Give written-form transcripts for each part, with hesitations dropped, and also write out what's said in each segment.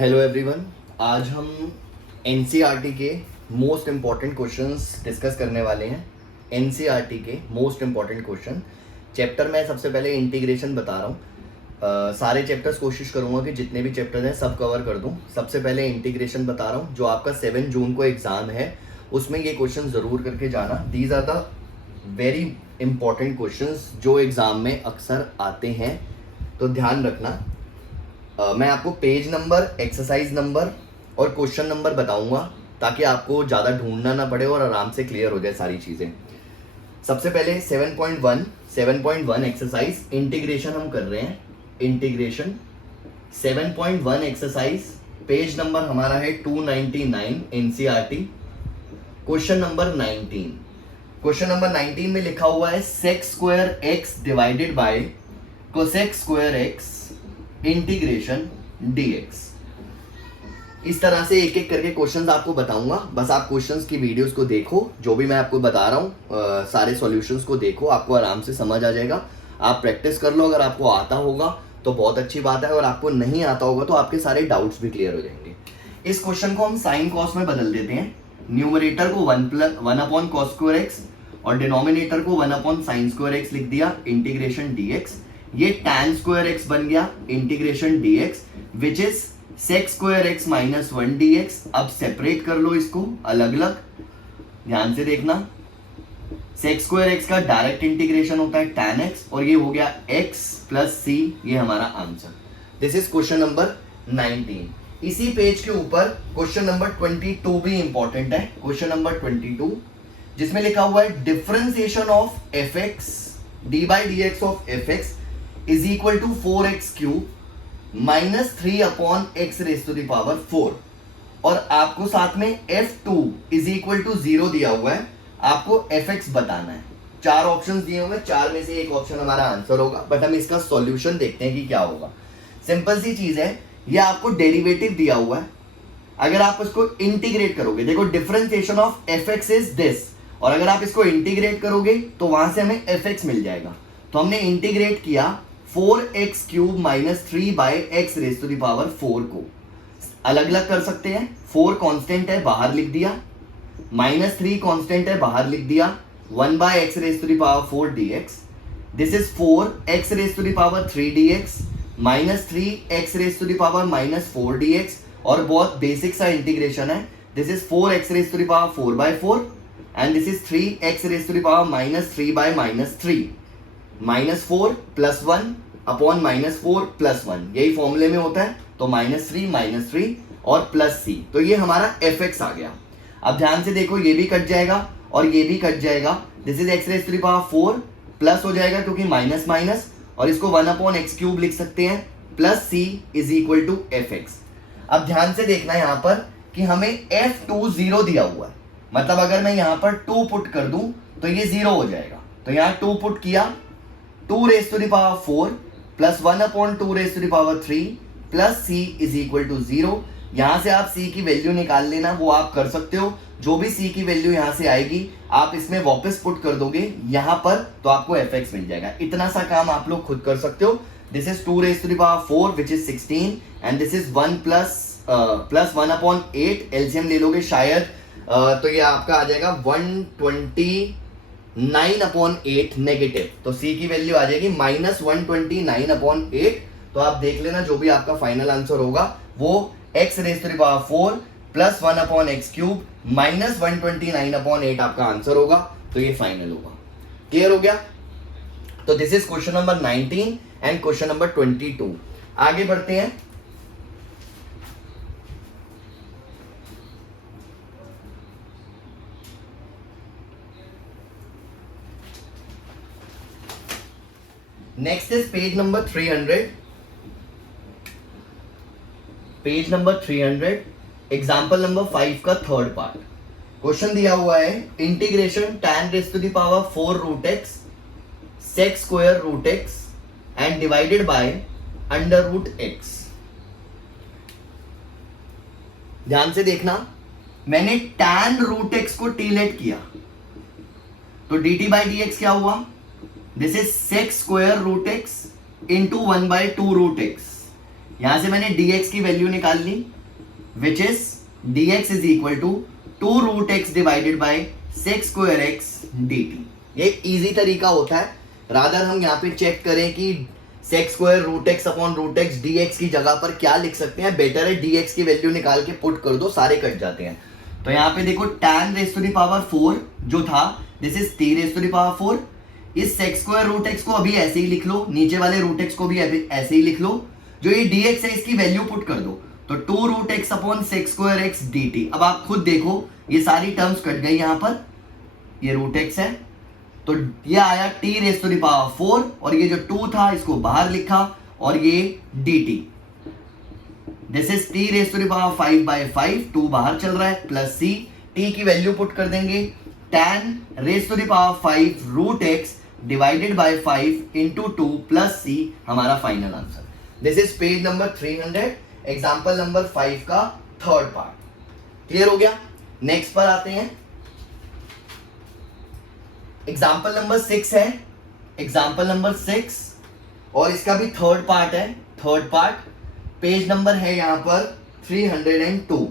Hello everyone. आज हम NCERT के मोस्ट इम्पॉर्टेंट क्वेश्चंस डिस्कस करने वाले हैं। एनसीईआरटी के मोस्ट इम्पॉर्टेंट क्वेश्चन चैप्टर में सबसे पहले इंटीग्रेशन बता रहा हूँ। सारे चैप्टर्स कोशिश करूँगा कि जितने भी चैप्टर्स हैं सब कवर कर दूँ। सबसे पहले इंटीग्रेशन बता रहा हूँ, जो आपका 7 जून को एग्ज़ाम है उसमें ये क्वेश्चन ज़रूर करके जाना। These are the very important questions जो एग्ज़ाम में अक्सर आते हैं, तो ध्यान रखना। मैं आपको पेज नंबर, एक्सरसाइज नंबर और क्वेश्चन नंबर बताऊंगा ताकि आपको ज़्यादा ढूंढना ना पड़े और आराम से क्लियर हो जाए सारी चीज़ें। सबसे पहले 7.1 एक्सरसाइज इंटीग्रेशन हम कर रहे हैं। इंटीग्रेशन 7.1 एक्सरसाइज, पेज नंबर हमारा है 299 NCERT. Question number 19। Question number 19 में लिखा हुआ है sec square x divided by cosec square x integration dx। इस तरह से एक एक करके क्वेश्चंस आपको बताऊंगा, बस आप क्वेश्चंस की वीडियोस को देखो। जो भी मैं आपको बता रहा हूँ सारे सॉल्यूशंस को देखो, आपको आराम से समझ आ जाएगा। आप प्रैक्टिस कर लो, अगर आपको आता होगा तो बहुत अच्छी बात है, अगर आपको नहीं आता होगा तो आपके सारे डाउट्स भी क्लियर हो जाएंगे। इस क्वेश्चन को हम साइन कॉस में बदल देते हैं। न्यूमरेटर को 1 कॉस स्क्वायर एक्स और डिनोमिनेटर को 1 साइन स्क्वायर एक्स लिख दिया, इंटीग्रेशन dx। ये tan स्क्वायर एक्स बन गया, integration dx, which is sec square x minus 1 dx। अब सेपरेट कर लो इसको अलग अलग, ध्यान से देखना। sec स्क्वायर एक्स का डायरेक्ट इंटीग्रेशन होता है tan x, और ये हो गया x प्लस c, ये हमारा answer. This is question number 19। इसी पेज के ऊपर क्वेश्चन नंबर 22 भी इंपॉर्टेंट है। क्वेश्चन नंबर 22 जिसमें लिखा हुआ है differentiation of fx d by dx of fx is equal to 4x cube minus 3 upon x raise to the power 4, और आपको साथ में f2 इज इक्वल टू 0 दिया हुआ है। आपको fx बताना है। 4 ऑप्शंस दिए हुए हैं, 4 में से एक ऑप्शन हमारा आंसर होगा, बट हम इसका सॉल्यूशन देखते हैं कि क्या होगा। सिंपल सी चीज है, ये आपको डेरिवेटिव दिया हुआ है। अगर आप उसको इंटीग्रेट करोगे, देखो differentiation of fx is this, और अगर आप इसको इंटीग्रेट करोगे तो वहां से हमें fx मिल जाएगा। तो हमने इंटीग्रेट किया 4x cube minus 3 by x raise to the power 4 को अलग अलग कर सकते हैं। 4 कांस्टेंट है, बाहर लिख दिया, माइनस 3 कांस्टेंट है, बाहर लिख दिया, 1 by x raise to the power 4 dx। This is 4x raise to the power 3 dx minus 3x raise to the power minus 4 dx, और बहुत बेसिक सा इंटीग्रेशन है। This is 4x raise to the power 4 by 4 and this is 3x raise to the power minus 3 by minus 3। Minus 4 plus 1 upon minus 4 plus 1, यही फॉर्मूले में होता है। तो माइनस 3 और प्लस c, तो ये हमारा fx आ गया। अब ध्यान से देखो, ये भी कट जाएगा और ये भी कट जाएगा। This is x raise to the power 4 plus हो जाएगा क्योंकि माइनस माइनस, और इसको 1 अपॉन एक्स क्यूब लिख सकते हैं, plus c is equal to fx। अब ध्यान से देखना यहाँ पर कि हमें f2 0 दिया हुआ है, मतलब अगर मैं यहाँ पर 2 पुट कर दूं तो ये 0 हो जाएगा। तो यहाँ 2 पुट किया, 2 raise to the power 4 plus 1 upon 2 raise to the power 3 plus c is equal to 0। यहां से आप c की वैल्यू निकाल लेना, वो आप कर सकते हो। जो भी c की वैल्यू यहां से आएगी आप इसमें वापस पुट कर दोगे यहां पर, तो आपको fx मिल जाएगा। इतना सा काम आप लोग खुद कर सकते हो। This is 2 raise to the power 4 which is 16 and this is 1 plus 1 upon 8, LCM ले लोगे शायद, तो ये आपका आ जाएगा 129 अपॉन 8 नेगेटिव। तो c की वैल्यू आ जाएगी माइनस 129 अपॉन 8। तो आप देख लेना जो भी आपका फाइनल आंसर होगा वो x raise to the power 4 plus 1 upon x cube minus 129 upon 8 आपका आंसर होगा। तो ये फाइनल होगा। क्लियर हो गया? तो this is question number 19 and question number 22। आगे बढ़ते हैं। Next is page number 300। Page number 300, example number 5 का थर्ड पार्ट। क्वेश्चन दिया हुआ है integration tan raise to the power 4 root x sec square root x and divided by under root x. ध्यान से देखना, मैंने tan रूट एक्स को t let किया, तो dt बाई dx क्या हुआ? This is sec square root x into 1/2 root x यहां से मैंने dx की वैल्यू निकाल ली, which is dx is equal to 2 root x divided by sec square x dt। ये इजी तरीका होता है, रादर हम यहाँ पे चेक करें कि sec square root x upon root x dx की जगह पर क्या लिख सकते हैं, बेटर है dx की वैल्यू निकाल के पुट कर दो, सारे कट जाते हैं। तो यहाँ पे देखो tan raise to the power 4 जो था, this is t raise to the power 4। इस सेक स्क्वायर रूट एक्स को अभी ऐसे ही लिख लो, नीचे वाले रूट एक्स को भी ऐसे ही लिख लो, जो ये dx है इसकी वैल्यू पुट कर दो, तो 2 root x upon sec square x dt। अब आप खुद देखो ये सारी टर्म्स कट गई, यहाँ पर ये रूट एक्स है, तो ये आया t raise to the power 4 और ये जो 2 था इसको बाहर लिखा और ये dt, this is t raise to the power 5 by 5, 2 बाहर चल रहा है, प्लस c, t की वैल्यू पुट कर देंगे, tan raise to the power 5 root x divided by 5 into 2 plus c, हमारा final answer. This is page number 300, example number 5 का third part. Clear हो गया? नेक्स्ट पर आते हैं, एग्जाम्पल नंबर 6 है, एग्जाम्पल नंबर 6 और इसका भी थर्ड पार्ट है। थर्ड पार्ट पेज नंबर है यहाँ पर 302,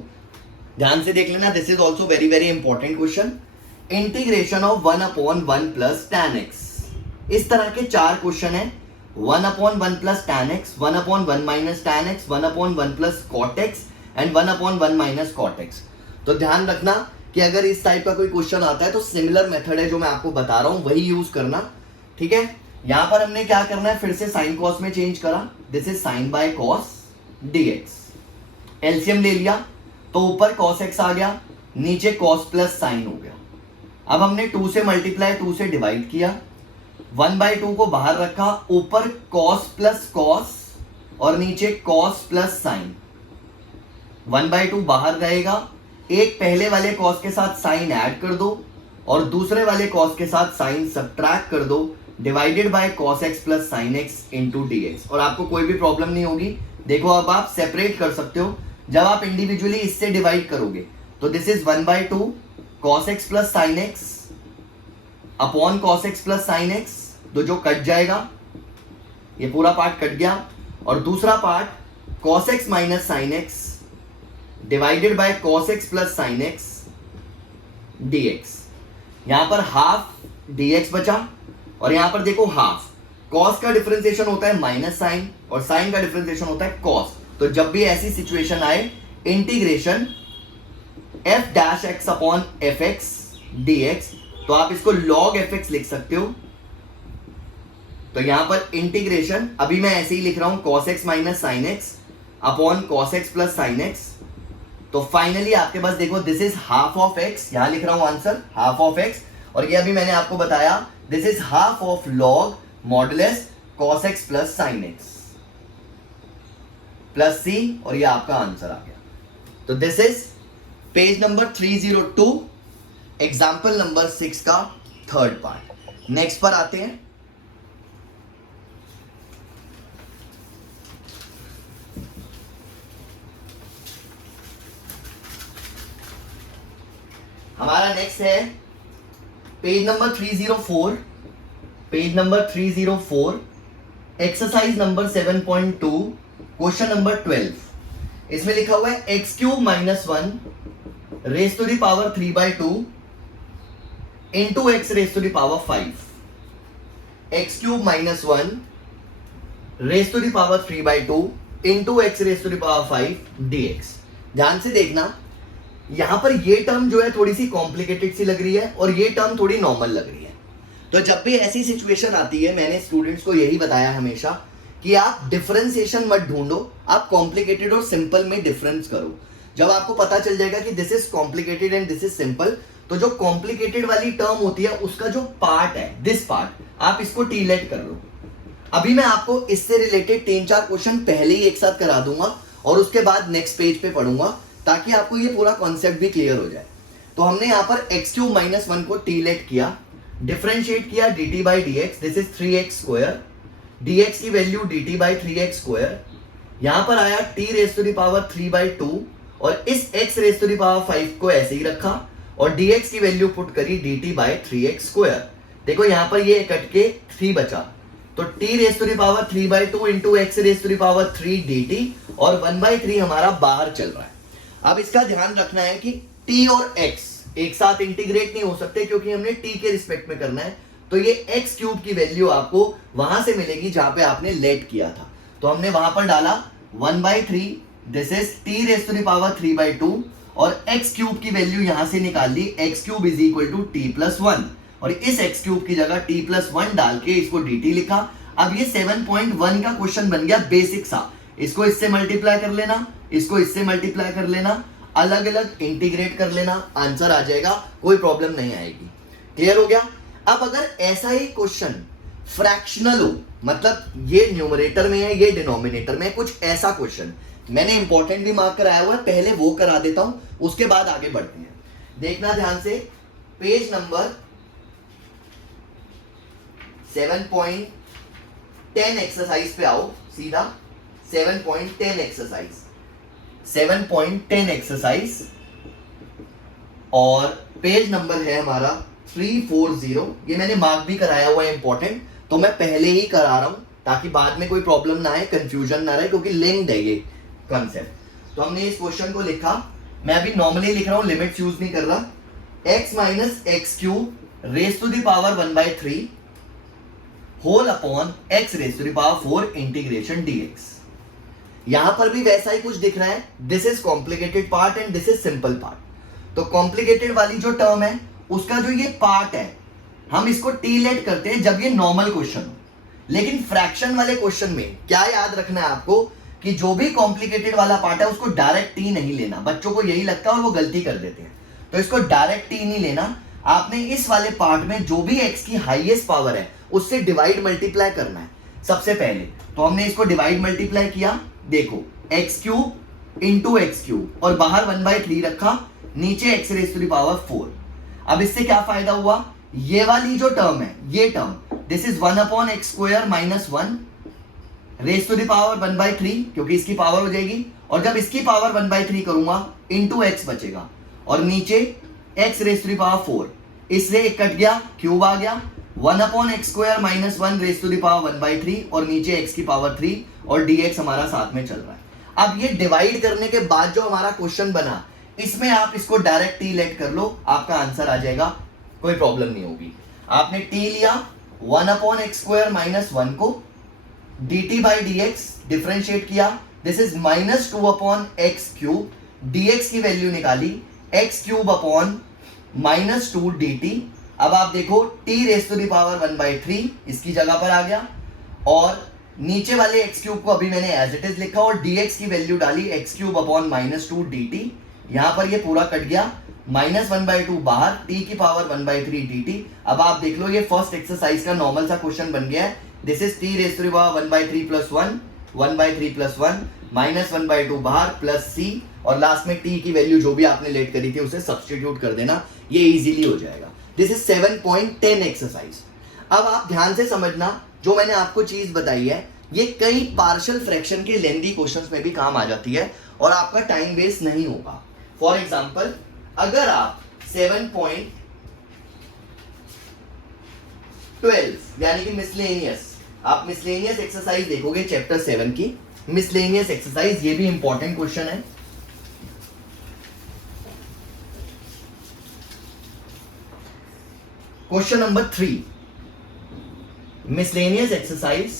ध्यान से देख लेना, this is also very very important question. Integration of 1/1 plus tan x, इस तरह के 4 क्वेश्चन है, 1/1 plus tan x, 1/1 minus tan x, 1/1 plus cot x and 1/1 minus cot x। तो ध्यान रखना कि अगर इस टाइप का कोई क्वेश्चन आता है तो सिमिलर मेथड है जो मैं आपको बता रहा हूं, वही यूज करना, ठीक है। यहां पर हमने क्या करना है, फिर से साइन कॉस में चेंज करा, this is sine by cos dx, LCM ले लिया तो ऊपर cos x आ गया, नीचे cos प्लस साइन हो गया। अब हमने 2 से मल्टीप्लाई 2 से डिवाइड किया, 1/2 को बाहर रखा, ऊपर cos प्लस cos और नीचे cos प्लस साइन, 1/2 बाहर रहेगा, एक पहले वाले cos के साथ साइन ऐड कर दो और दूसरे वाले cos के साथ साइन सब्ट्रैक्ट कर दो, divided by cos x plus sine x into dx, और आपको कोई भी प्रॉब्लम नहीं होगी। देखो अब आप सेपरेट कर सकते हो, जब आप इंडिविजुअली इससे डिवाइड करोगे तो this is 1/2 cos x plus sine x upon cos x plus sine x, तो जो कट जाएगा, ये पूरा पार्ट कट गया, और दूसरा part cos x minus sine x divided by cos x plus sine x dx। यहां पर हाफ dx बचा और यहां पर देखो हाफ, cos का डिफरेंशिएशन होता है माइनस साइन और साइन का डिफरेंशिएशन होता है cos। तो जब भी ऐसी सिचुएशन आए, integration f dash x upon F x dx, तो आप इसको log fx लिख सकते हो। तो यहां पर इंटीग्रेशन अभी मैं ऐसे ही लिख रहा हूं, cos x minus sine x upon cos x plus sine x, तो फाइनली आपके पास देखो this is half of x, यहां लिख रहा हूं आंसर हाफ ऑफ x, और ये अभी मैंने आपको बताया this is half of log modulus cos x plus sine x plus c, और ये आपका आंसर आ गया। तो this is page number 302, example number 6 का थर्ड पार्ट। नेक्स्ट पर आते हैं, हमारा नेक्स्ट है page number 304, page number 304, exercise number 7.2, question number 12। इसमें लिखा हुआ है x cube minus 1 raise to the power 3/2 into x raise to the power 5। X cube minus 1 raise to the power 3/2 into x raise to the power 5 dx। ध्यान से देखना, यहां पर ये टर्म जो है थोड़ी सी कॉम्प्लिकेटेड सी लग रही है और ये टर्म थोड़ी नॉर्मल लग रही है। तो जब भी ऐसी सिचुएशन आती है, मैंने स्टूडेंट्स को यही बताया हमेशा कि आप डिफरेंशिएशन मत ढूंढो, आप कॉम्प्लिकेटेड और सिंपल में डिफरेंस करो। जब आपको पता चल जाएगा कि this is complicated and this is simple, तो जो कॉम्प्लिकेटेड वाली टर्म होती है उसका जो पार्ट है, दिस पार्ट, आप इसको टीलेट कर लो। अभी मैं आपको इससे रिलेटेड 3-4 क्वेश्चन पहले ही एक साथ करा दूंगा और उसके बाद नेक्स्ट पेज पे पढ़ूंगा, ताकि आपको ये पूरा कॉन्सेप्ट भी क्लियर हो जाए। तो हमने यहाँ पर एक्स क्यूब माइनस 1 को टीलेट किया, डिफरेंशिएट किया dt by dx, this is 3x square, dx की value dt by 3x square, यहां पर आया t raise to the power 3/2 और इस x raise to the power 5 को ऐसे ही रखा और dx की वैल्यू पुट करी dt बाई 3x स्क्वायर। देखो यहां पर ये कट के 3 बचा, तो t raise to the power 3/2 into x raise to the power 3 dt और 1/3 हमारा बाहर चल रहा है। अब इसका ध्यान रखना है कि t और x एक साथ इंटीग्रेट नहीं हो सकते क्योंकि हमने t के रिस्पेक्ट में करना है। तो ये x क्यूब की वैल्यू आपको वहां से मिलेगी जहां पे आपने लेट किया था। तो हमने वहां पर डाला 1/3, this is t raise to the power 3/2 और x क्यूब की वैल्यू यहां से निकाल ली, x cube is equal to t+1 और इस x क्यूब की जगह t+1 डाल के इसको dt लिखा। अब ये 7.1 का क्वेश्चन बन गया बेसिक सा। इसको इससे मल्टीप्लाई कर लेना, इसको इससे मल्टीप्लाई कर लेना, अलग अलग इंटीग्रेट कर लेना, आंसर आ जाएगा, कोई प्रॉब्लम नहीं आएगी। क्लियर हो गया। अब अगर ऐसा ही क्वेश्चन फ्रैक्शनल हो, मतलब ये न्यूमरेटर में है ये डिनोमिनेटर में है, कुछ ऐसा क्वेश्चन मैंने इंपॉर्टेंट भी मार्क कराया हुआ है, पहले वो करा देता हूं उसके बाद आगे बढ़ते हैं। देखना ध्यान से, पेज नंबर 7.10 एक्सरसाइज पे आओ, सीधा 7.10 एक्सरसाइज और पेज नंबर है हमारा 340। ये मैंने मार्क भी कराया हुआ है इंपॉर्टेंट, तो मैं पहले ही करा रहा हूं ताकि बाद में कोई प्रॉब्लम ना आए, कंफ्यूजन ना रहे, क्योंकि लिंक्ड है ये कंसेप्ट। तो हमने इस क्वेश्चन को लिखा, मैं अभी नॉर्मली लिख रहा हूं, लिमिट्स यूज नहीं कर रहा। x minus x cube raise to the power 1/3 whole upon x raise to the power 4 integration dx। यहां पर भी वैसा ही कुछ दिख रहा है, this is complicated part and this is simple part. तो कॉम्प्लिकेटेड वाली जो टर्म है उसका जो ये पार्ट है हम इसको टी लेट करते हैं जब ये नॉर्मल क्वेश्चन हो। लेकिन फ्रैक्शन वाले क्वेश्चन में क्या याद रखना है आपको कि जो भी कॉम्प्लिकेटेड वाला पार्ट है उसको डायरेक्ट टी नहीं लेना। बच्चों को यही लगता है और वो गलती कर देते हैं, तो इसको डायरेक्ट टी नहीं लेना। आपने इस वाले पार्ट में जो भी x की हाईएस्ट पावर है उससे डिवाइड मल्टीप्लाई करना है सबसे पहले। तो हमने इसको डिवाइड मल्टीप्लाई किया, देखो x cube into x cube और बाहर 1/3 रखा, नीचे x raise to the power 4। अब इससे क्या फायदा हुआ, ये वाली जो टर्म है ये term, this is 1/x² minus 1 raise to the power 1/3 क्योंकि इसकी पावर हो जाएगी, और जब इसकी पावर 1/3 करूंगा इंटू एक्स बचेगा और नीचे x raise to the power 4, इससे एक कट गया, क्यूब आ गया, 1/x² minus 1 raise to the power 1/3 और नीचे x की पावर 3 और dx हमारा साथ में चल रहा है। अब ये डिवाइड करने के बाद जो हमारा क्वेश्चन बना, इसमें आप इसको डायरेक्ट t लेट कर लो, आपका आंसर आ जाएगा, कोई प्रॉब्लम नहीं होगी। आपने t लिया 1/x² माइनस 1 को dt बाई dx डिफरेंशिएट किया, this is minus 2/x³ dx की वैल्यू निकाली, x³ अपॉन माइनस 2 dt। अब आप देखो t raise to the power 1/3 इसकी जगह पर आ गया और नीचे वाले x³ को अभी मैंने एज इट इज लिखा और dx की वैल्यू डाली x³ अपॉन माइनस 2 dt। यहां पर ये पूरा कट गया, माइनस 1/2 बाहर, t की पावर 1/3 dt। अब आप देख लो ये फर्स्ट एक्सरसाइज का नॉर्मल सा क्वेश्चन बन गया है, this is t raise to the power 1/3 plus 1 1/3 plus 1 minus 1/2 बाहर प्लस c और लास्ट में t की वैल्यू जो भी आपने लेट करी थी उसे सब्स्टिट्यूट कर देना, ये इजीली हो जाएगा। This is 7.10 exercise. अब आप ध्यान से समझना, जो मैंने आपको चीज बताई है ये कई पार्शियल फ्रैक्शन के लेंथी क्वेश्चंस में भी काम आ जाती है और आपका टाइम वेस्ट नहीं होगा। फॉर एग्जांपल अगर आप 7.12 यानी कि मिसलेनियस, आप मिसलेनियस एक्सरसाइज देखोगे चैप्टर 7 की मिसलेनियस एक्सरसाइज, ये भी इंपॉर्टेंट क्वेश्चन है। Question number 3 miscellaneous exercise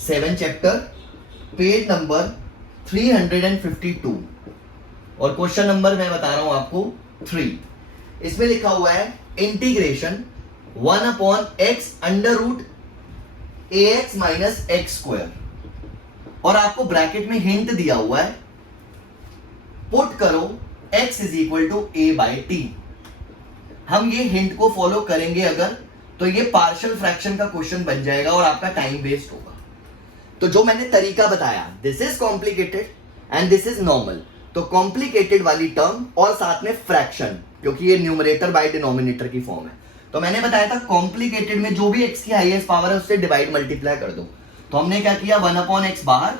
7 chapter page number 352 और क्वेश्चन नंबर मैं बता रहा हूं आपको 3। इसमें लिखा हुआ है integration 1/x under root ax minus x² और आपको ब्रैकेट में हिंट दिया हुआ है पुट करो x is equal to a/t। हम ये हिंट को फॉलो करेंगे अगर, तो ये पार्शियल फ्रैक्शन का क्वेश्चन बन जाएगा और आपका टाइम वेस्ट होगा। तो जो मैंने तरीका बताया, this is complicated and this is normal. तो कॉम्प्लिकेटेड वाली टर्म और साथ में फ्रैक्शन, क्योंकि ये न्यूमरेटर बाय डिनोमिनेटर की फॉर्म है। तो मैंने बताया था कॉम्प्लिकेटेड में जो भी x की हाईएस्ट पावर है उससे डिवाइड मल्टीप्लाई कर दो। तो हमने क्या किया, 1/x बाहर,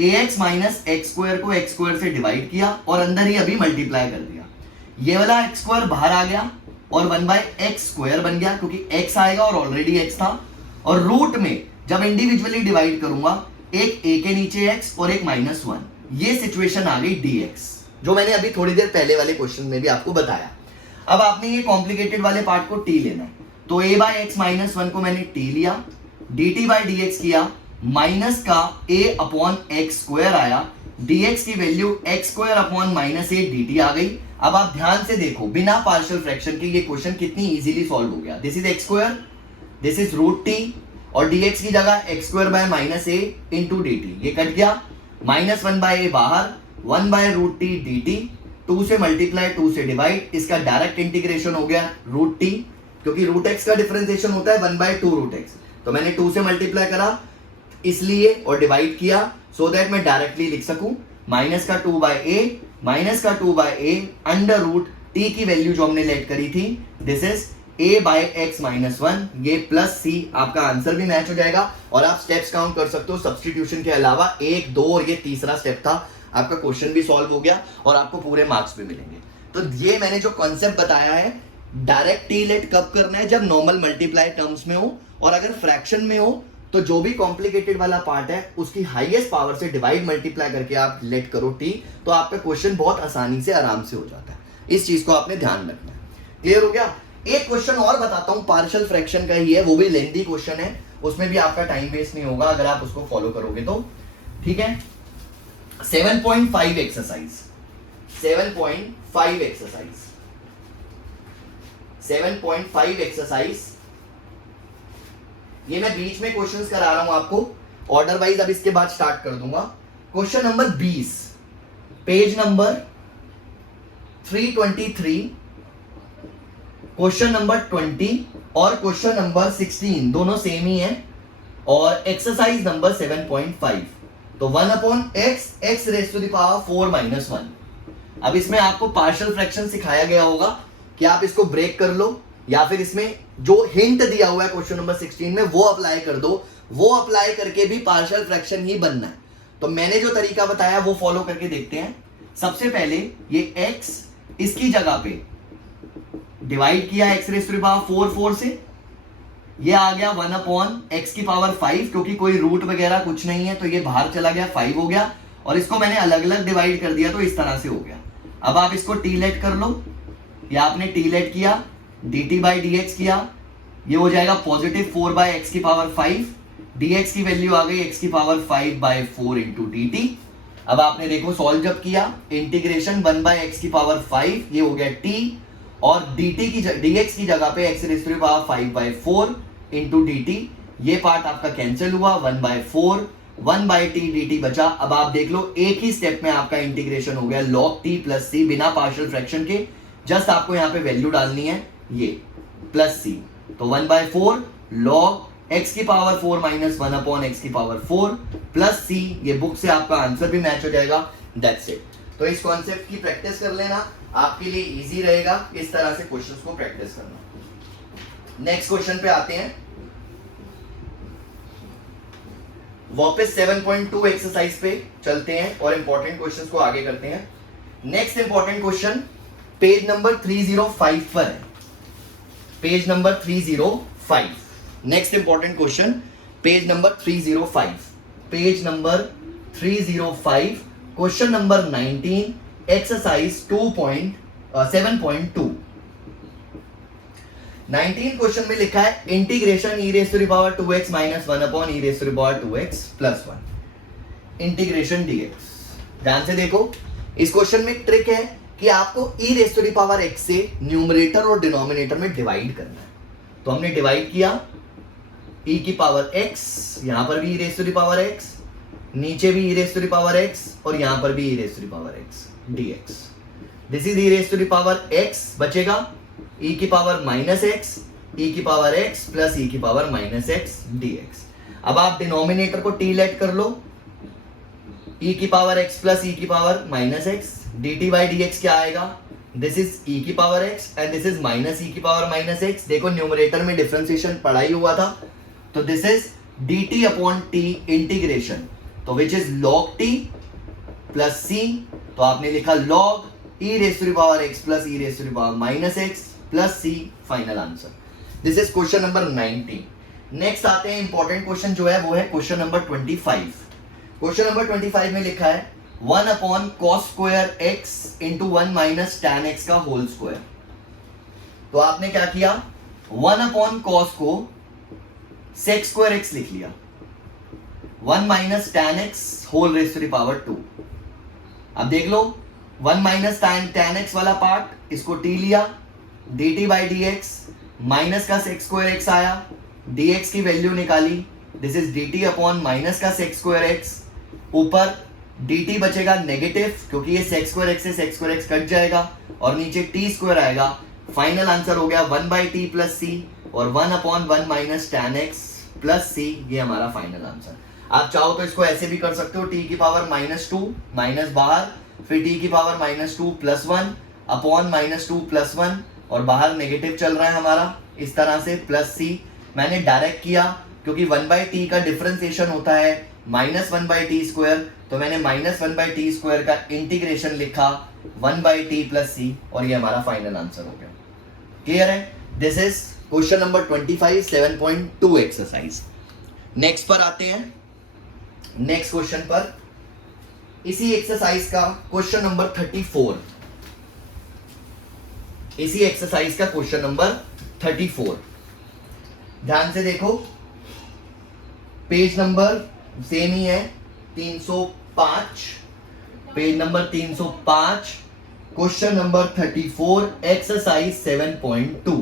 ax माइनस x² को x² से डिवाइड किया और अंदर ही अभी मल्टीप्लाई कर दिया। ये वाला x² बाहर आ गया और 1/x² बन गया क्योंकि x आएगा और ऑलरेडी x था। और रूट में जब इंडिविजुअली डिवाइड करूंगा, एक a के नीचे x और एक -1, ये सिचुएशन आ गई dx, जो मैंने अभी थोड़ी देर पहले वाले क्वेश्चन में भी आपको बताया। अब आपने ये कॉम्प्लिकेटेड वाले पार्ट को t लेना है, तो a बाय x -1 को मैंने t लिया, dt बाय dx किया, माइनस का a अपॉन एक्स स्क्वायर आया, dx की value x square upon -a dt आ गई। अब आप ध्यान से देखो, बिना पार्शियल फ्रैक्शन के ये क्वेश्चन कितनी इजीली सॉल्व हो गया। This is x square, this is root t, और dx की जगह x square by -a into dt, ये कट गया, -1 बाय a बाहर, 1 बाय रूट टी dt, 2 से मल्टीप्लाई 2 से डिवाइड, इसका डायरेक्ट इंटीग्रेशन हो गया रूट टी, क्योंकि रूट एक्स का डिफरेंशिएशन होता है 1 बाय 2 रूट एक्स, तो मैंने 2 से मल्टीप्लाई करा इसलिए और डिवाइड किया सो दैट मैं डायरेक्टली लिख सकूं माइनस का 2 by a under root t की वैल्यू जो हमने लेट करी थी, this is a by x -1, ये प्लस सी, आपका आंसर भी मैच हो जाएगा। और आप स्टेप्स काउंट कर सकते हो सब्स्टिट्यूशन के अलावा, 1 2 और ये तीसरा स्टेप था, आपका क्वेश्चन भी सॉल्व हो गया और आपको पूरे मार्क्स भी मिलेंगे। तो ये मैंने जो कॉन्सेप्ट बताया है, डायरेक्ट टी लेट कब करना है, जब नॉर्मल मल्टीप्लाई टर्म्स में हो, और अगर फ्रैक्शन में हो तो जो भी कॉम्प्लिकेटेड वाला पार्ट है उसकी हाईएस्ट पावर से डिवाइड मल्टीप्लाई करके आप लेट करो टी, तो आपका क्वेश्चन बहुत आसानी से आराम से हो जाता है। इस चीज को आपने ध्यान रखना है। क्लियर हो गया? एक क्वेश्चन और बताता हूं, पार्शियल फ्रैक्शन का ही है, वो भी लेंथी क्वेश्चन है, उसमें भी आपका टाइम वेस्ट नहीं होगा अगर आप उसको फॉलो करोगे तो। ठीक है, 7.5 एक्सरसाइज, 7.5 एक्सरसाइज, 7.5 एक्सरसाइज, ये मैं बीच में क्वेश्चंस करा रहा हूं आपको, ऑर्डर वाइज अब इसके बाद स्टार्ट कर दूंगा। Question number 20, page number 323, question number 20 और क्वेश्चन नंबर 16 दोनों सेम ही है, और एक्सरसाइज नंबर 7.5। तो 1/x, x raise to the power 4 - 1। अब इसमें आपको पार्शियल फ्रैक्शन सिखाया गया होगा कि आप इसको ब्रेक कर लो, या फिर इसमें जो हिंट दिया हुआ है क्वेश्चन नंबर 16 में वो अप्लाई कर दो, वो अप्लाई करके भी पार्शियल फ्रैक्शन ही बनना है। तो मैंने जो तरीका बताया वो फॉलो करके देखते हैं। सबसे पहले ये x इसकी जगह पे डिवाइड किया x raise to the power 4 से, ये आ गया 1/x की पावर 5, क्योंकि कोई रूट वगैरह कुछ नहीं है तो ये बाहर चला गया, 5 हो गया, और इसको मैंने अलग अलग डिवाइड कर दिया तो इस तरह से हो गया। अब आप इसको टी लेट कर लो, या आपने टी लेट किया, dt बाई dx किया, ये हो जाएगा पॉजिटिव 4 बाय एक्स की पावर 5, dx की वैल्यू आ गई x की पावर 5 बाय 4 इंटू dt। अब आपने देखो सॉल्व जब किया, इंटीग्रेशन 1 बाय एक्स की पावर 5, ये हो गया t, और dx की जगह पे x raise to the power 5 by 4 into dt, ये पार्ट आपका कैंसिल हुआ, 1 बाय 4, 1 बाय t dt बचा। अब आप देख लो एक ही स्टेप में आपका इंटीग्रेशन हो गया log t प्लस c, बिना पार्शियल फ्रैक्शन के, जस्ट आपको यहाँ पे वैल्यू डालनी है ये प्लस c, तो 1 बाय 4 log x की पावर 4 माइनस 1/x की पावर 4 प्लस c, ये बुक से आपका आंसर भी मैच हो जाएगा। That's it. तो इस कॉन्सेप्ट की प्रैक्टिस कर लेना, आपके लिए इजी रहेगा इस तरह से क्वेश्चंस को प्रैक्टिस करना। नेक्स्ट क्वेश्चन पे आते हैं, वापस 7.2 एक्सरसाइज पे चलते हैं और इंपॉर्टेंट क्वेश्चंस को आगे करते हैं। Next important question page number 305 पर है, page number 305। Next important question page number 305, page number 305, question number 19, exercise 7.2। 19 question में लिखा है integration e raise to the power 2x minus 1 e raise to the power 2x plus 1 integration dx। ध्यान से देखो, इस question में एक trick है कि आपको e raise to the power x से न्यूमरेटर और डिनोमिनेटर में डिवाइड करना है। तो हमने डिवाइड किया e की पावर x, यहां पर भी e raise to the power x, नीचे भी e raise to the power x, और यहां पर भी e raise to the power x dx। This is e raise to the power x, बचेगा e की पावर माइनस x, e की power x plus e की पावर माइनस x dx। अब आप डिनोमिनेटर को t लेट कर लो, e की पावर x प्लस e की power minus x, dt by dx क्या आएगा, दिस इज e की power x and this is minus e की पावर माइनस x। देखो न्यूमरेटर में डिफरेंशिएशन पढ़ा ही हुआ था, तो this is dt upon t integration, तो which is log t plus c, तो आपने लिखा log e raise to the power x plus e raise to the power minus x plus c, final answer. This is question number 19। Next आते हैं important question जो है वो है question number 25। Question number 25 में लिखा है 1 upon cos square x into 1 minus tan x का होल स्क्वायर। तो आपने क्या किया, 1 अपॉन कॉस को सेक स्क्वायर एक्स लिख लिया, 1 minus tan x whole raise to the power 2। अब देख लो 1 माइनस टैन एक्स वाला पार्ट, इसको टी लिया, d t by d x, minus का सेक स्क्वायर एक्स आया, dx की वैल्यू निकाली, this is dt upon minus का सेक स्क्वायर एक्स, ऊपर dt बचेगा नेगेटिव क्योंकि ये सेक स्क्वायर एक्स से सेक स्क्वायर एक्स कट जाएगा और नीचे टी स्क्वायर आएगा। फाइनल आंसर हो गया 1 बाई टी प्लस सी और 1 upon 1 minus tan x plus c, ये हमारा फाइनल आंसर। आप चाहो तो इसको ऐसे भी कर सकते हो, टी की पावर -2 माइनस बाहर, फिर टी की पावर -2 प्लस 1 अपॉन -2 प्लस 1 और बाहर नेगेटिव चल रहा है हमारा, इस तरह से प्लस सी। मैंने डायरेक्ट किया क्योंकि 1 बाई टी का डिफरेंशिएशन होता है -1 बाई टी स्क्वायर, तो मैंने -1 बाई टी स्क्वायर का इंटीग्रेशन लिखा 1 बाई टी प्लस सी और ये हमारा फाइनल आंसर हो गया। क्लियर है? This is question number 25 7.2 exercise. Next पर आते हैं, नेक्स्ट क्वेश्चन पर, इसी एक्सरसाइज का क्वेश्चन नंबर 34, इसी एक्सरसाइज का क्वेश्चन नंबर 34। ध्यान से देखो, पेज नंबर सेम ही है 305, page number 305, question number 34, exercise 7.2।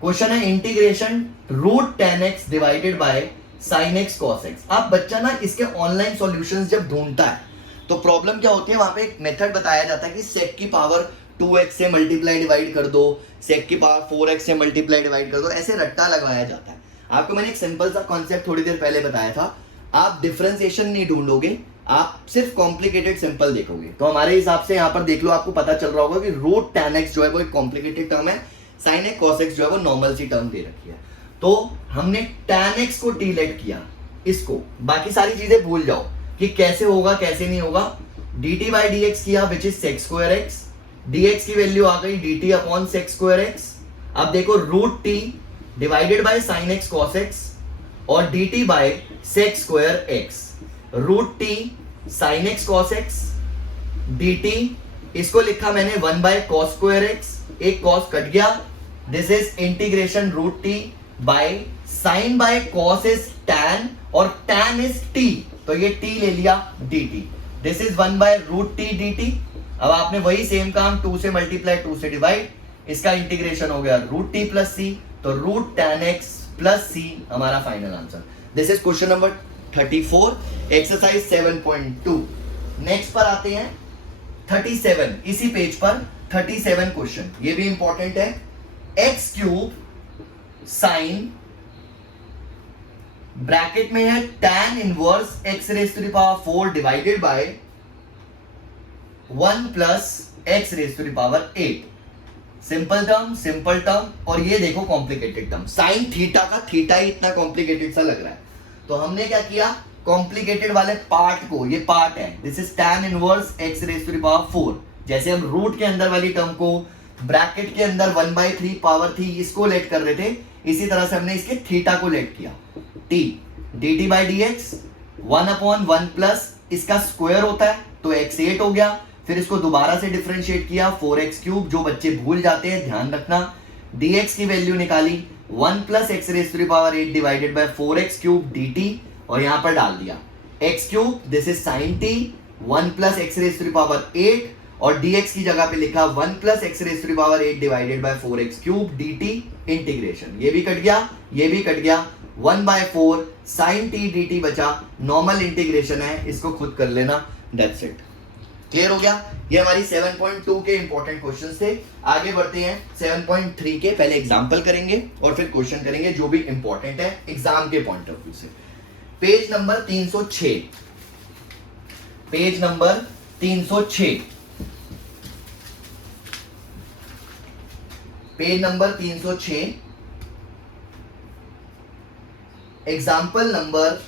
Question है integration root tan x divided by sin x cos x। आप बच्चा ना इसके ऑनलाइन सॉल्यूशंस जब ढूंढता है तो प्रॉब्लम क्या होती है, वहां पे एक मेथड बताया जाता है कि sec की पावर 2x से मल्टीप्लाई डिवाइड कर दो, sec की पावर 4x से मल्टीप्लाई डिवाइड कर दो, ऐसे रट्टा लगाया जाता है। आपको मैंने एक सिंपल सा कॉन्सेप्ट थोड़ी देर पहले बताया था, आप डिफरेंशिएशन नहीं ढूंढोगे, आप सिर्फ कॉम्प्लिकेटेड सिंपल देखोगे। तो हमारे हिसाब से यहाँ पर देख लो, आपको पता चल रहा होगा कि रूट tan x जो है वो एक कॉम्प्लिकेटेड टर्म है, sin x cos x जो है वो नॉर्मल सी टर्म दे रखी है। तो हमने tan x को t लेट किया, इसको बाकी सारी चीजें भूल जाओ कि कैसे होगा कैसे नहीं होगा, dt बाई dx किया which is sec square x, dx की वैल्यू आ गई dt upon sec square x। अब देखो root t divided by sin x cos x और dt by sec square x, root t sin x cos x dt, इसको लिखा मैंने 1 by cos square x, एक cos कट गया, this is integration root t by sin by cos is tan और tan is t, तो ये t ले लिया dt, this is 1 by root t dt। अब आपने वही सेम काम 2 से मल्टीप्लाई 2 से डिवाइड, इसका इंटीग्रेशन हो गया रूट t प्लस सी, तो रूट tan x प्लस सी हमारा final answer. This is question number 34 exercise 7.2। Next पर आते हैं 37, इसी पेज पर 37 क्वेश्चन, ये भी इंपॉर्टेंट है। एक्स क्यूब साइन ब्रैकेट में है tan inverse x raise to the power 4 divided by 1 plus x raise to the power 8। Simple term और ये देखो कॉम्प्लिकेटेड टर्म, साइन थीटा का थीटा ही इतना कॉम्प्लिकेटेड सा लग रहा है, तो हमने क्या किया, कॉम्प्लिकेटेड वाले पार्ट को, ये पार्ट है, this is tan inverse x raise to the power 4। जैसे हम रूट के अंदर वाली टर्म को ब्रैकेट के अंदर 1/3 पावर थी इसको लेट कर रहे थे, इसी तरह से हमने इसके थीटा को लेट किया, t dt by dx 1 upon 1 plus इसका स्क्वायर होता है तो x 8 हो गया, फिर इसको दोबारा से डिफरेंशिएट किया 4x क्यूब, जो बच्चे भूल जाते हैं ध्यान रखना, dx की वैल्यू निकाली 1 plus x raise to the power 8 divided by 4x cube dt और यहां पर डाल दिया x cube, this is sin t 1 plus x raise to the power 8 और dx की जगह पे लिखा 1 plus x raise to the power 8 divided by 4x cube dt integration, ये भी कट गया ये भी कट गया, 1/4 sin t dt बचा, नॉर्मल इंटीग्रेशन है, इसको खुद कर लेना, दैट्स इट। क्लियर हो गया? ये हमारी 7.2 के इंपॉर्टेंट क्वेश्चंस थे। आगे बढ़ते हैं 7.3 के, पहले एग्जांपल करेंगे और फिर क्वेश्चन करेंगे जो भी इंपॉर्टेंट है एग्जाम के पॉइंट ऑफ व्यू से। Page number 306, page number 306, page number 306, example number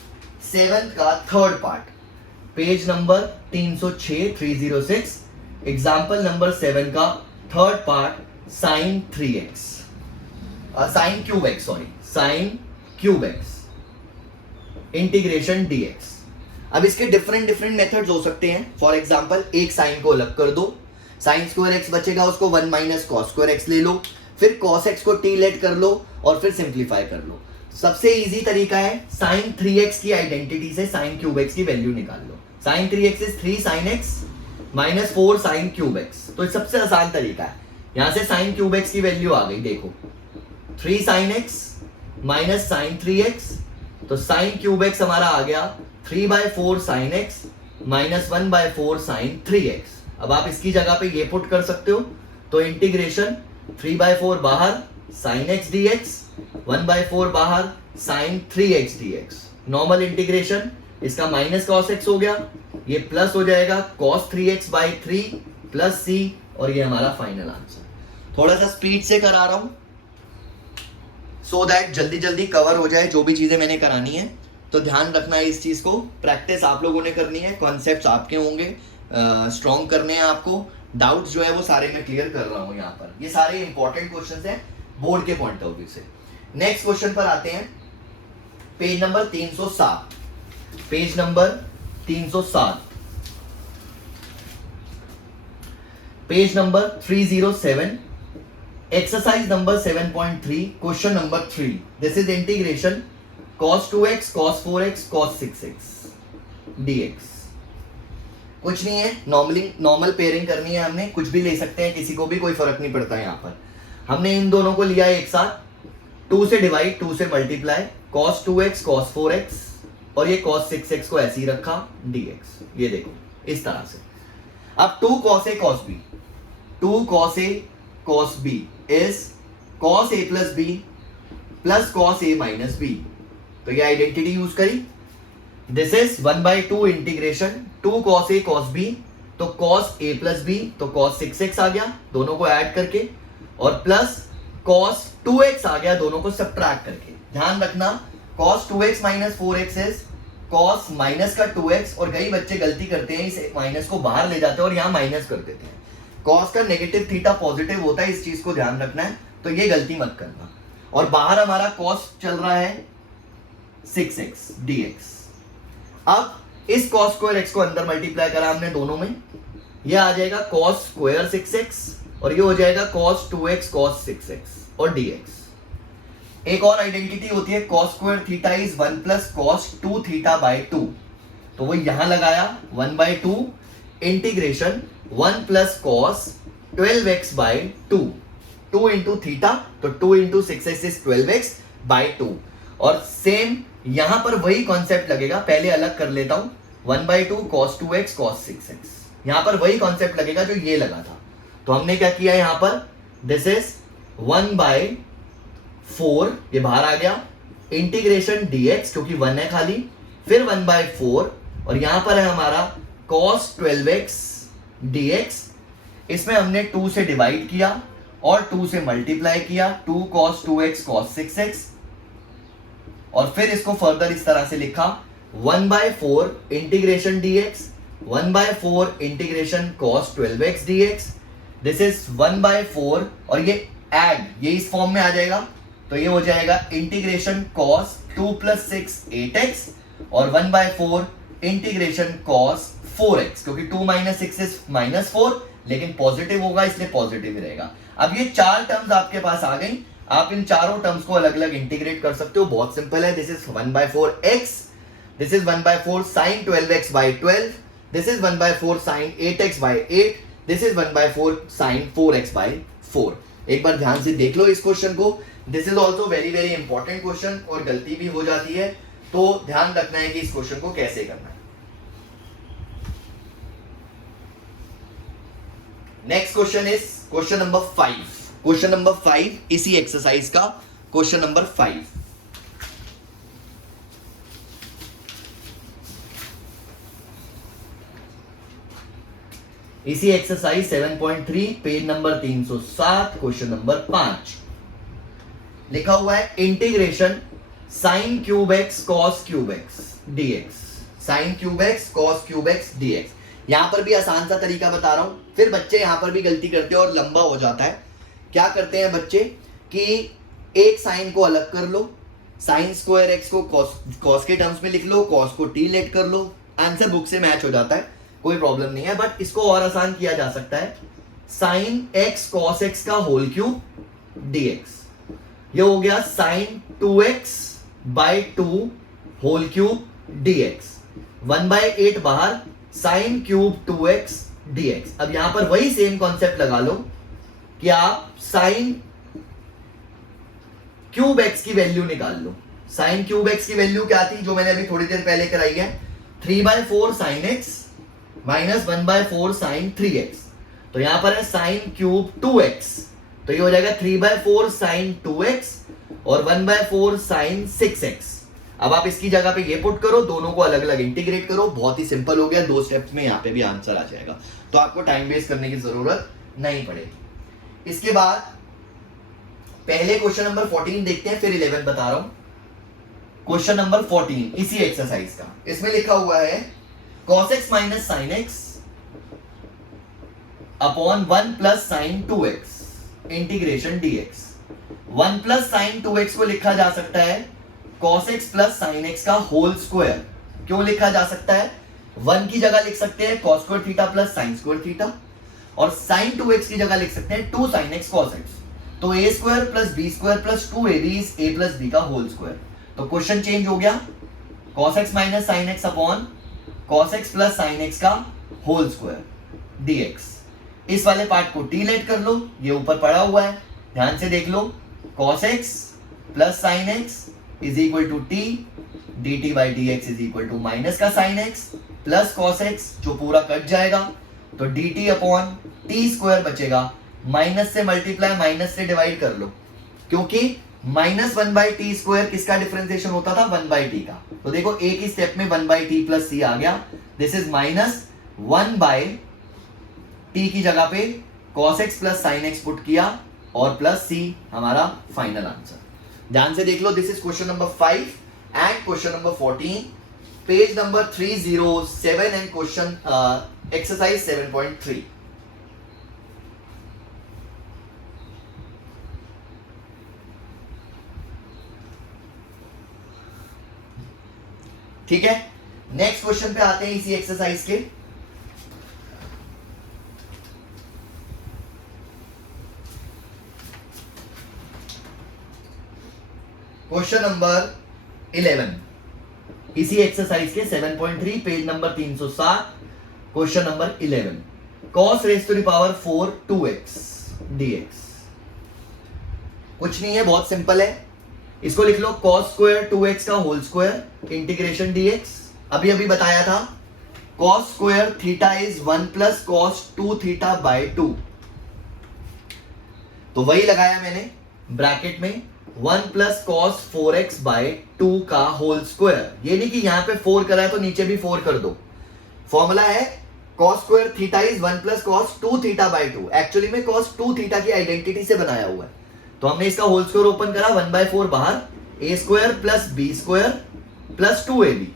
7 का third part, page number 306 306, example number 7 का third part, sine 3x, sine cube x, sorry sine cube x integration dx। अब इसके different methods हो सकते हैं। For example एक sign को अलग कर दो, साइन स्क्वायर एक्स बचेगा, उसको 1 माइनस कॉस स्क्वायर एक्स ले लो, फिर कॉस एक्स को टी लेट कर लो और फिर सिंप्लीफाई कर लो। सबसे इजी तरीका है साइन 3x की आइडेंटिटी से साइन क्यूब एक्स की वैल्यू निकाल लो। Sine 3x is 3 sine x minus 4 sine cube x. तो सबसे आसान तरीका है, यहां से साइन क्यूब एक्स की वैल्यू आ गई, देखो 3 sine x minus sign 3x, तो साइन क्यूब एक्स हमारा आ गया 3/4 sign x minus 1/4 sign 3x। अब आप इसकी जगह पे ये पुट कर सकते हो, तो इंटीग्रेशन 3/4 बाहर साइन एक्स dx, 1/4 बाहर sine 3x dx। Normal integration, इसका माइनस कॉस एक्स हो गया, ये प्लस हो जाएगा cos 3x/3 प्लस c, और ये हमारा फाइनल आंसर। थोड़ा सा स्पीड से करा रहा हूं सो दैट जल्दी जल्दी कवर हो जाए जो भी चीजें मैंने करानी है। तो ध्यान रखना है इस चीज को, प्रैक्टिस आप लोगों ने करनी है, कॉन्सेप्ट्स आपके होंगे, स्ट्रॉन्ग करने हैं आपको। डाउट्स जो है वो सारे मैं क्लियर कर रहा हूं यहाँ पर। ये सारे इंपॉर्टेंट क्वेश्चंस हैं बोर्ड के पॉइंट ऑफ व्यू से। नेक्स्ट क्वेश्चन पर आते हैं, page number 307। Page number 307, page number 307, exercise number 7.3, question number 3. This is integration cos 2x cos 4x cos 6x dx। कुछ नहीं है, नॉर्मल पेयरिंग करनी है हमने, कुछ भी ले सकते हैं, किसी को भी कोई फर्क नहीं पड़ता। यहाँ पर हमने इन दोनों को लिया एक साथ, 2 से डिवाइड 2 से multiply, cos 2x cos 4x, और ये cos 6x को ऐसे ही रखा dx। ये देखो इस तरह से। अब 2 cos a cos b, 2 cos a cos b is cos a plus b plus cos a minus b। तो ये आइडेंटिटी यूज करी, this is 1/2 integration 2 cos a cos b, तो cos a plus b, तो cos 6x आ गया दोनों को add करके, और प्लस cos 2x आ गया दोनों को सब्ट्रैक्ट करके। ध्यान रखना cos 2x minus 4x is cos minus का 2x, और कई बच्चे गलती करते हैं इस माइनस को बाहर ले जाते हैं और यहाँ माइनस कर देते हैं। cos का नेगेटिव थीटा पॉजिटिव होता है, इस चीज को ध्यान रखना है, तो ये गलती मत करना। और बाहर हमारा cos चल रहा है 6x dx। अब इस cos स्क्वायर x को अंदर मल्टीप्लाई करा हमने दोनों में, ये आ जाएगा cos स्क्वायर 6x, और ये हो जाएगा cos 2x cos 6x और dx। एक और आइडेंटिटी होती है cos square theta is 1 plus cos 2 थीटा/2, तो वो यहां लगाया 1/2 integration 1 plus cos 12x/2, 2 into theta, तो 2 इंटू 6x इज 12x/2। और सेम यहां पर वही कॉन्सेप्ट लगेगा, पहले अलग कर लेता हूं, 1/2 cos 2x cos 6x, यहां पर वही कॉन्सेप्ट लगेगा जो ये लगा था। तो हमने क्या किया यहां पर, दिस इज 1/4, ये बाहर आ गया, इंटीग्रेशन dx क्योंकि 1 है खाली, फिर 1/4, और यहां पर है हमारा cos 12x dx। इसमें हमने 2 से डिवाइड किया और 2 से मल्टीप्लाई किया, 2 cos 2x cos 6x, और फिर इसको फर्दर इस तरह से लिखा 1/4 integration dx, 1/4 integration cos 12x dx। This is 1/4, और ये ऐड, ये इस फॉर्म में आ जाएगा, तो ये हो जाएगा इंटीग्रेशन cos 2 + 6 8x, और 1/4 इंटीग्रेशन cos 4x, क्योंकि 2 - 6 इज -4, लेकिन पॉजिटिव होगा इसलिए पॉजिटिव ही रहेगा। अब ये 4 टर्म्स आपके पास आ गई, आप इन चारों टर्म्स को अलग अलग इंटीग्रेट कर सकते हो, बहुत सिंपल है। This is 1/4x, this is 1/4 sin 12x/12, this is 1/4 sin 8x/8, this is 1/4 sin 4x/4। एक बार ध्यान से देख लो इस क्वेश्चन को, this is also very very important question, और गलती भी हो जाती है, तो ध्यान रखना है कि इस क्वेश्चन को कैसे करना है। Next question is question number 5। Question number 5 इसी एक्सरसाइज का क्वेश्चन नंबर 5। इसी exercise 7.3 page number 307 question number 5 लिखा हुआ है integration sin cube x cos cube x dx। sin cube x cos cube x dx। यहां पर भी आसान सा तरीका बता रहा हूं, फिर बच्चे यहां पर भी गलती करते हैं और लंबा हो जाता है। क्या करते हैं बच्चे कि एक साइन को अलग कर लो, साइन स्क्वायर एक्स को कॉस के टर्म्स में लिख लो, कॉस को टी लेट कर लो, आंसर बुक से मैच हो जाता है, कोई प्रॉब्लम नहीं है। बट इसको और आसान किया जा सकता है, साइन एक्स कॉस एक्स का होल क्यूब dx, ये हो गया sine 2x by 2 whole cube dx, 1/8 बाहर, साइन क्यूब 2x dx। अब यहां पर वही सेम कॉन्सेप्ट लगा लो कि आप साइन क्यूब एक्स की वैल्यू निकाल लो। साइन क्यूब एक्स की वैल्यू क्या थी, जो मैंने अभी थोड़ी देर पहले कराई है, 3/4 sign x minus 1/4 sign 3x। तो यहां पर है साइन क्यूब 2x, तो ये हो जाएगा 3/4 साइन 2x और 1/4 साइन 6x। अब आप इसकी जगह पे ये पुट करो, दोनों को अलग अलग इंटीग्रेट करो, बहुत ही सिंपल हो गया, 2 स्टेप्स में यहां पे भी आंसर आ जाएगा, तो आपको टाइम वेस्ट करने की जरूरत नहीं पड़ेगी। इसके बाद पहले क्वेश्चन नंबर 14 देखते हैं, फिर 11 बता रहा हूं। क्वेश्चन नंबर 14 इसी एक्सरसाइज का, इसमें लिखा हुआ है cos x minus sine x upon 1 plus sign 2x integration dx। 1 plus sign 2x को लिखा जा सकता है cos x plus sine x का होल स्क्वायर। क्यों लिखा जा सकता है, 1 की जगह लिख सकते हैं cos square theta plus sine square theta, और साइन 2x की जगह लिख सकते हैं 2 साइन x cos x। तो a square plus b square plus 2ab is a plus b का होल स्क्वायर। तो क्वेश्चन चेंज हो गया, cos x minus sine x upon cos x plus sine x का होल स्क्वायर dx। इस वाले part को T late कर लो, ये ऊपर पड़ा हुआ है, ध्यान से देख लो, cos x plus sine x is equal to t, dt by dx is equal to minus का sine x plus cos x, जो पूरा कट जाएगा, तो dt अपॉन टी स्क्वायर बचेगा, माइनस से मल्टीप्लाई माइनस से डिवाइड कर लो, क्योंकि माइनस 1/t स्क्वायर किसका डिफरेंशिएशन होता था, 1/t का। तो देखो एक ही स्टेप में 1/t प्लस c आ गया, दिस इज माइनस 1/t की जगह पे cos x plus sin x put किया और प्लस c हमारा फाइनल आंसर। ध्यान से देख लो, this is question number 5 and question number 14, page number 307 and question exercise 7.3। ठीक है, नेक्स्ट क्वेश्चन पे आते हैं इसी एक्सरसाइज के। क्वेश्चन नंबर 11 इसी एक्सरसाइज के 7.3 page number 307, question number 11, cos raise to the power 4 2x dx। कुछ नहीं है, बहुत सिंपल है, इसको लिख लो cos स्क्वायर 2x का होल स्क्वायर इंटीग्रेशन dx। अभी अभी बताया था cos square theta is 1 plus cos 2 theta by 2, तो वही लगाया मैंने ब्रैकेट में 1 प्लस cos 4x बाई 2 का होल स्क्वायर। ये नहीं कि यहां पे 4 करा है तो नीचे भी 4 कर दो, फॉर्मूला है cos square theta is 1 plus cos 2 theta by 2। Actually में cos 2 थीटा की आइडेंटिटी से बनाया हुआ है, तो हमने इसका होल स्क्वायर ओपन करा, 1/4 बाहर, a square plus b square plus 2ab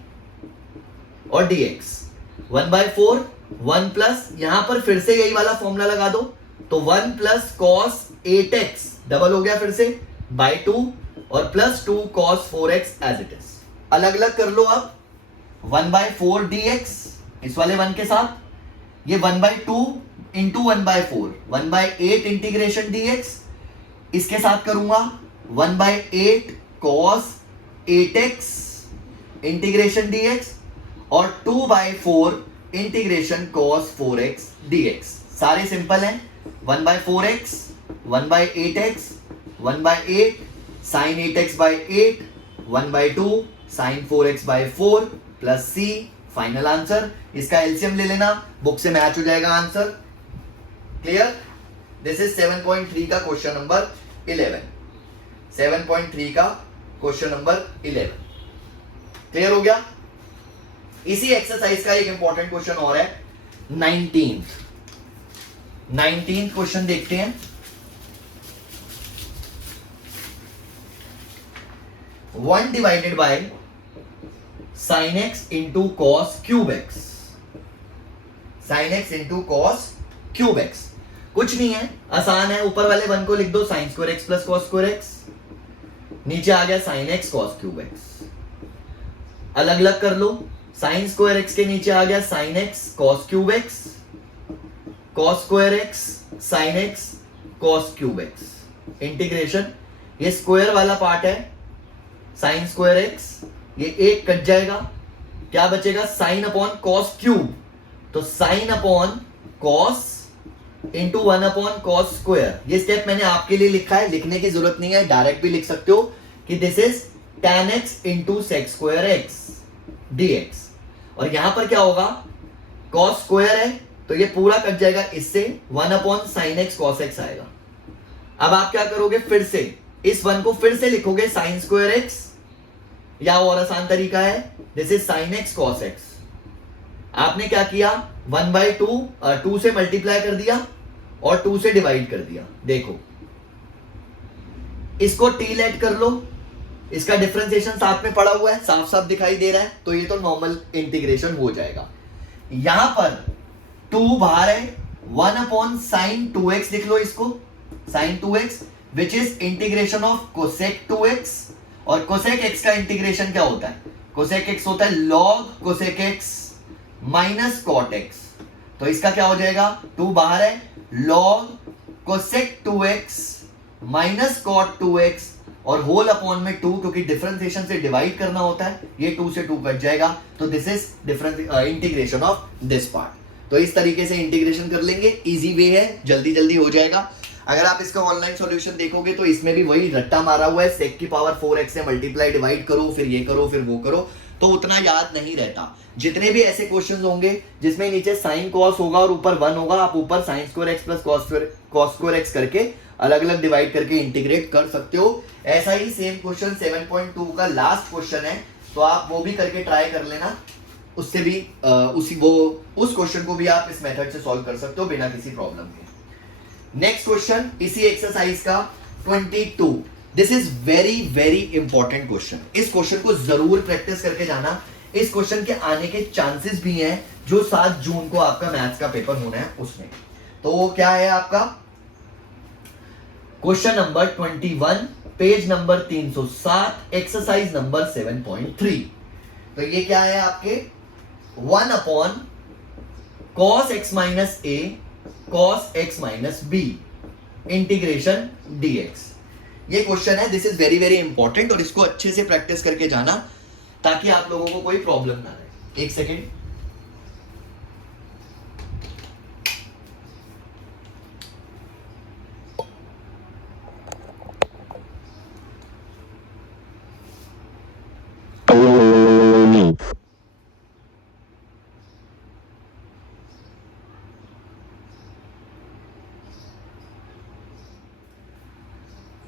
और dx 1/4 1 प्लस, यहां पर फिर से यही वाला फॉर्मूला लगा दो, तो 1 प्लस cos 8x डबल हो गया फिर से बाई 2 और plus 2 cos 4x as it is. अलग अलग कर लो अब, 1/4 dx इस वाले 1 के साथ, ये 1/2 इंटू 1/4 1/8 इंटीग्रेशन dx, इसके साथ करूंगा 1/8 cos 8x इंटीग्रेशन dx और 2/4 इंटीग्रेशन cos 4x dx। सारे सिंपल हैं, 1/4x 1/8x 1/8 sin 8x by 8 1/2 sin 4x by 4 plus c final answer. इसका एलसीएम ले लेना, बुक से मैच हो जाएगा आंसर। क्लियर, दिस इज 7.3 का क्वेश्चन नंबर 11, 7.3 का क्वेश्चन नंबर 11 क्लियर हो गया। इसी एक्सरसाइज का एक इंपॉर्टेंट क्वेश्चन और है, 19th क्वेश्चन देखते हैं। 1 divided by sin x into cos cube x, sin x into cos cube x। कुछ नहीं है, आसान है, ऊपर वाले 1 को लिख दो sin square x plus cos square x, नीचे आ गया sign x cos cube x. अलग अलग कर लो, साइन स्क्वायर एक्स के नीचे आ गया sign x cos cube x, cos square x sign x cos cube x. Integration, ये स्क्वायर वाला पार्ट है साइन स्क्वायर एक्स, ये एक कट जाएगा, क्या बचेगा साइन अपॉन कॉस क्यूब, तो sine upon cos into 1 upon cos square. ये स्टेप मैंने आपके लिए लिखा है, लिखने की जरूरत नहीं है, डायरेक्ट भी लिख सकते हो कि this is tan x into sec square x dx। और यहां पर क्या होगा, cos स्क्वायर है तो ये पूरा कट जाएगा, इससे 1 upon sign x cos x आएगा। अब आप क्या करोगे, फिर से इस 1 को फिर से लिखोगे साइन स्क्वायर एक्स, या और आसान तरीका है this is sine x cos x. आपने क्या किया, 1/2 से मल्टीप्लाई कर दिया और 2 से डिवाइड कर दिया। देखो इसको t लेट कर लो, इसका डिफरेंशिएशन साथ में पड़ा हुआ है, साफ साफ दिखाई दे रहा है, तो ये तो नॉर्मल इंटीग्रेशन हो जाएगा। यहां पर 2 बाहर है, 1 अपॉन साइन 2x लिख लो इसको, sine 2x which is integration of cosec 2x। और कोसेक x का इंटीग्रेशन क्या होता है, कोसेक x होता है log cosec x minus cot x। तो इसका क्या हो जाएगा, 2 बाहर है, log cosec 2x minus cot 2x और होल अपॉन में 2, क्योंकि डिफरेंशिएशन से डिवाइड करना होता है, ये 2 से 2 कट जाएगा, तो this is difference integration of this part. तो इस तरीके से इंटीग्रेशन कर लेंगे, इजी वे है, जल्दी जल्दी हो जाएगा। अगर आप इसका ऑनलाइन सॉल्यूशन देखोगे तो इसमें भी वही रट्टा मारा हुआ है, सेक की पावर 4x से मल्टीप्लाई डिवाइड करो, फिर ये करो फिर वो करो, तो उतना याद नहीं रहता। जितने भी ऐसे क्वेश्चंस होंगे जिसमें नीचे साइन कॉस होगा और ऊपर 1 होगा, आप ऊपर sine square x plus cos square x करके अलग अलग डिवाइड करके इंटीग्रेट कर सकते हो। ऐसा ही सेम क्वेश्चन 7.2 का लास्ट क्वेश्चन है, तो आप वो भी करके ट्राई कर लेना, उससे भी उस क्वेश्चन को भी आप इस मेथड से सॉल्व कर सकते हो बिना किसी प्रॉब्लम के। नेक्स्ट क्वेश्चन इसी एक्सरसाइज का 22। This is very very important question, इस क्वेश्चन को जरूर प्रैक्टिस करके जाना। इस क्वेश्चन के आने के चांसेस भी हैं जो 7 जून को आपका मैथ्स का पेपर होना है उसमें। तो वो क्या है आपका question number 21, page number 307, exercise number 7.3। तो ये क्या है आपके 1 upon cos x minus a cos x minus b integration dx। ये क्वेश्चन है, this is very very important, और इसको अच्छे से प्रैक्टिस करके जाना ताकि आप लोगों को कोई प्रॉब्लम ना रहे। एक second,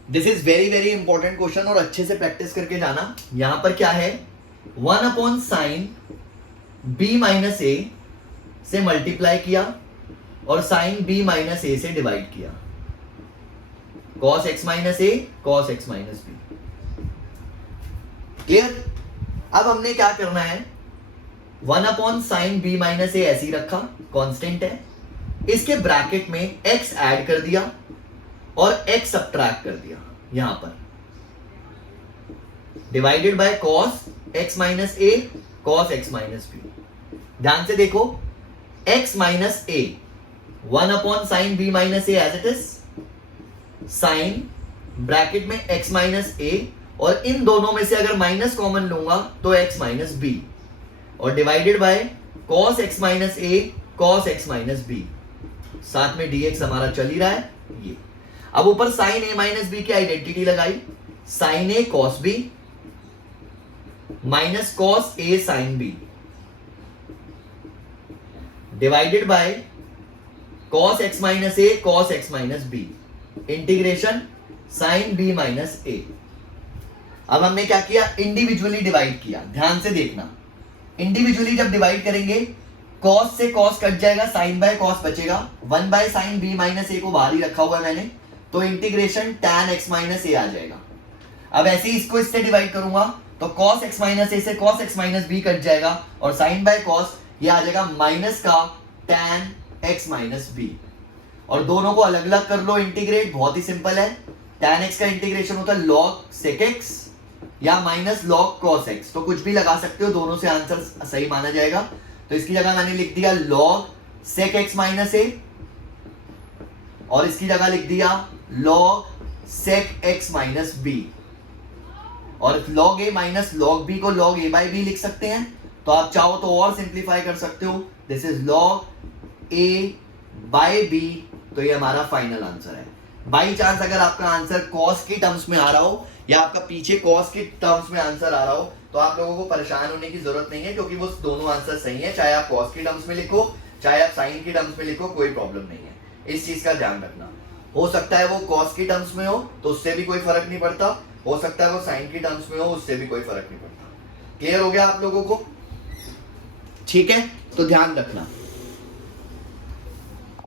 this is very very important question और अच्छे से प्रैक्टिस करके जाना। यहां पर क्या है, 1 अपॉन साइन बी माइनस ए से मल्टीप्लाई किया और साइन बी माइनस ए से डिवाइड किया, cos x minus a cos x minus b. Clear? अब हमने क्या करना है, 1 upon sine b minus a ऐसे ही रखा, कांस्टेंट है, इसके ब्रैकेट में x ऐड कर दिया और x सब्ट्रैक्ट कर दिया, यहां पर divided by cos x minus a cos x minus b. ध्यान से देखो, x minus a 1 upon sine b minus a as it is, sine bracket में x माइनस ए, और इन दोनों में से अगर माइनस कॉमन लूंगा तो x माइनस बी, और divided by cos x minus a cos x minus b, साथ में dx हमारा चल ही रहा है ये। अब ऊपर साइन ए माइनस बी की आइडेंटिटी लगाई, sine a cos b minus cos a sine b, divided by cos x minus a cos x minus b, integration sine b minus a. अब हमने क्या किया, इंडिविजुअली डिवाइड किया। ध्यान से देखना, इंडिविजुअली जब डिवाइड करेंगे कॉस से कॉस कट जाएगा, साइन बाय कॉस बचेगा, 1 बाय साइन बी माइनस ए को बाहर ही रखा हुआ है मैंने, तो इंटीग्रेशन tan x माइनस ए आ जाएगा। अब ऐसे ही इसको इससे डिवाइड करूंगा तो cos x माइनस ए से cos x minus b cut जाएगा, और साइन बाय कॉस ये आ जाएगा माइनस का tan x माइनस बी। और दोनों को अलग अलग कर लो, इंटीग्रेट बहुत ही सिंपल है, tan x का इंटीग्रेशन होता है log sec x या माइनस log cos x, तो कुछ भी लगा सकते हो, दोनों से आंसर सही माना जाएगा। तो इसकी जगह मैंने लिख दिया log sec x minus a और इसकी जगह लिख दिया log sec x minus b, और log a minus log b को log a बाई b लिख सकते हैं। तो आप चाहो तो और सिंप्लीफाई कर सकते हो, this is log a by b, तो ये हमारा फाइनल आंसर है। बाई चांस अगर आपका आंसर cos की टर्म्स में आ रहा हो या आपका पीछे cos की टर्म्स में आंसर आ रहा हो, तो आप लोगों को परेशान होने की जरूरत नहीं है, क्योंकि वो दोनों आंसर सही है, चाहे आप cos की टर्म्स में लिखो चाहे आप साइन की टर्म्स में लिखो, कोई प्रॉब्लम नहीं है। इस चीज का ध्यान रखना। हो सकता है वो cos की टर्म्स में हो तो उससे भी कोई फर्क नहीं पड़ता, हो सकता है वो साइन की टर्म्स में हो, उससे भी कोई फर्क नहीं पड़ता। क्लियर हो गया आप लोगों को? ठीक है, तो ध्यान रखना।